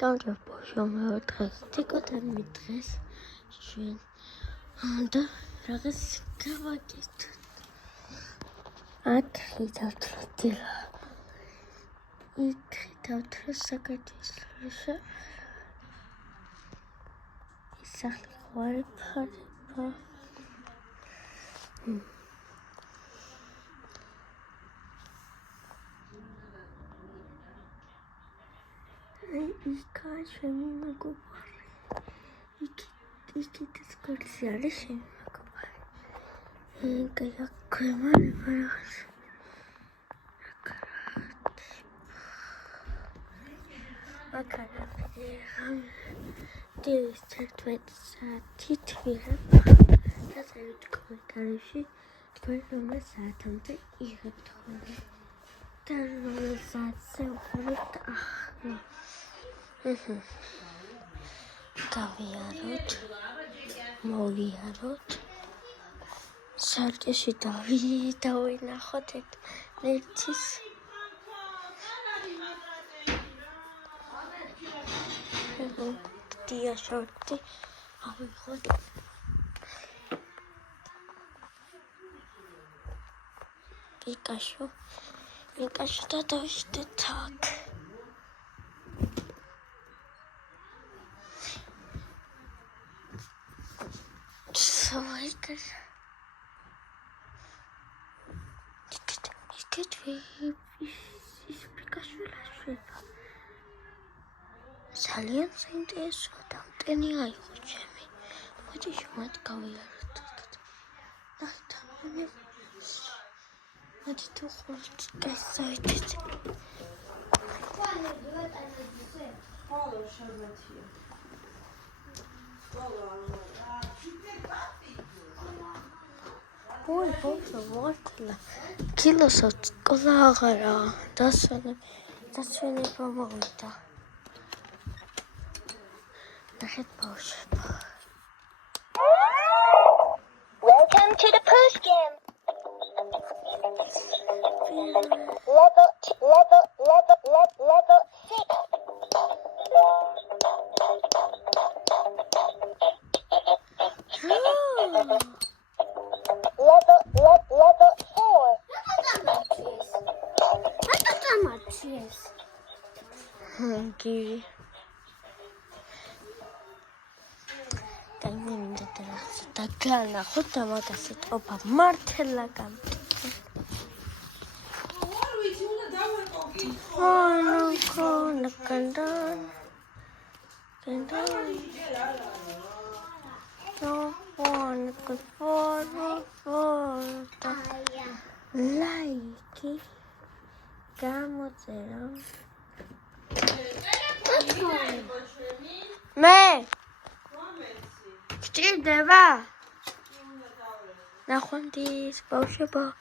გამარჯობა მე დღეს თიკოთან მიდღეს ჩვენ და რაღაც გავაკეთეთ ათრითავთრა ითრითავთრა საქართველოში ისახი ხوارი ფარება იქა ჩემი მეგობარი იქით სკოლაში არის ჩემი მეგობარი გაგემარება რაღაც აკადემია დილის 11 საათი თვირებ დაწერეთ კომენტარებში თქვენ რომელ საათამდე იღებთ ხოლმე და რომელ საათზე უყურებთ ახლა გავიაროთ მოვიაროთ სარკეში დავინახოთ ერთის დიაშორტი ავიღოთ პიკაშო და დავიშდეთ აქ Like it. Is Pikachu last ძალიან საინტერესოა მტენი აიღო ჩემი. მოდი შევად გავიაროთ. მოდი თუ ხურთ გასავიდეთ. Ой, боже, мартла. Килосот колагара. Დასვენება მომიდა. ნახეთ ბავშვებო. Welcome to the post game. Level 6. Level 4. Yes. Okay. Κανένα τεράστιο τα κάνα χώτα μάκασε τρόπα μάρτελα κάμπτω. να καντάν. Να κοσφόρο. Λαϊκή. Κάμω წერω. Με! Χτύπτευα! Να χοντείς, πάω σε πάω.